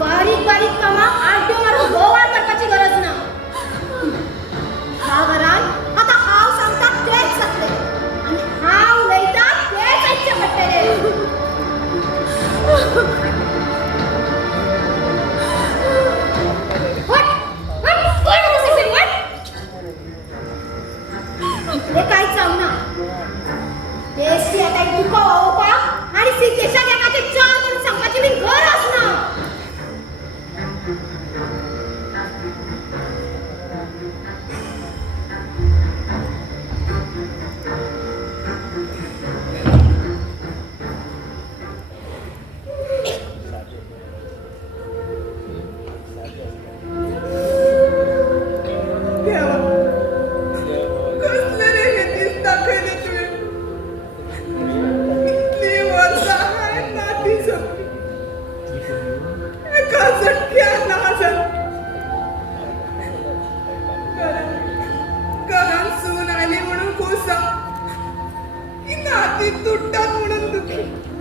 बारीक बारीक कामा आठ मारून गोवार करपाची गरज ना. ह्या घरान आता हाव सांगता तेच जातले आणि हाव उलयता तेच ऐकचे पडटले. हे काहीच जाऊ ना. देशची आता तुका ओपा आणि सिद्धेशा एकाचे